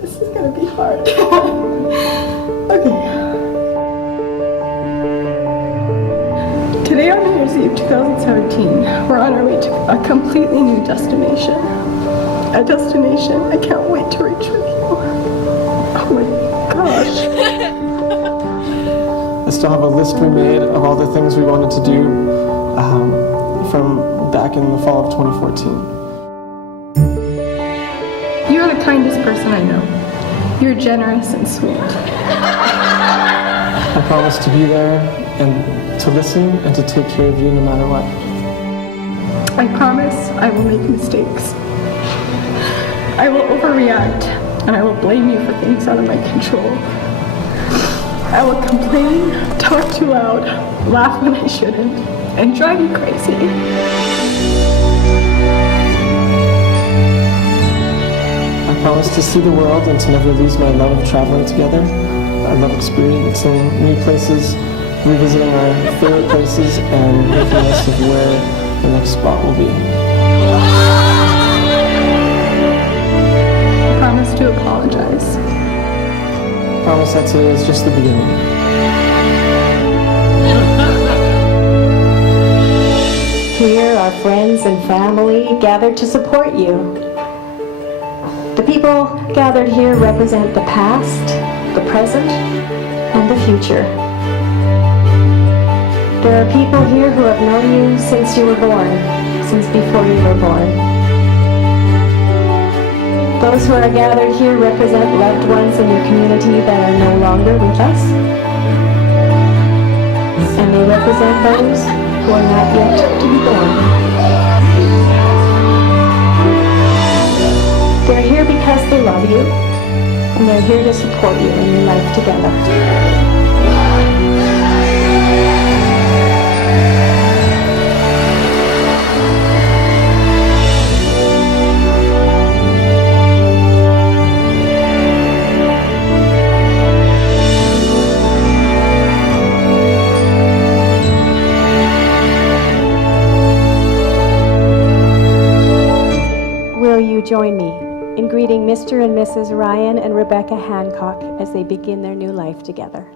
This is gonna be hard. Okay. Today on New Year's Eve 2017, we're on our way to a completely new destination. A destination I can't wait to reach with you. Oh my gosh. I still have a list we made of all the things we wanted to do from back in the fall of 2014. You're the kindest person I know. You're generous and sweet. I promise to be there and to listen and to take care of you no matter what. I promise I will make mistakes. I will overreact and I will blame you for things out of my control. I will complain, talk too loud, laugh when I shouldn't, and drive you crazy. I promise to see the world and to never lose my love of traveling together. I love experiencing new places, revisiting our favorite places, and making a list of where the next spot will be. I promise to apologize. I promise that today is just the beginning. Here, our friends and family gathered to support you. The people gathered here represent the past, the present, and the future. There are people here who have known you since you were born, since before you were born. Those who are gathered here represent loved ones in your community that are no longer with us. And they represent those who are not yet to be born. They're here because they love you, and they're here to support you in your life together. Will you join me in greeting Mr. and Mrs. Ryan and Rebecca Hancock as they begin their new life together?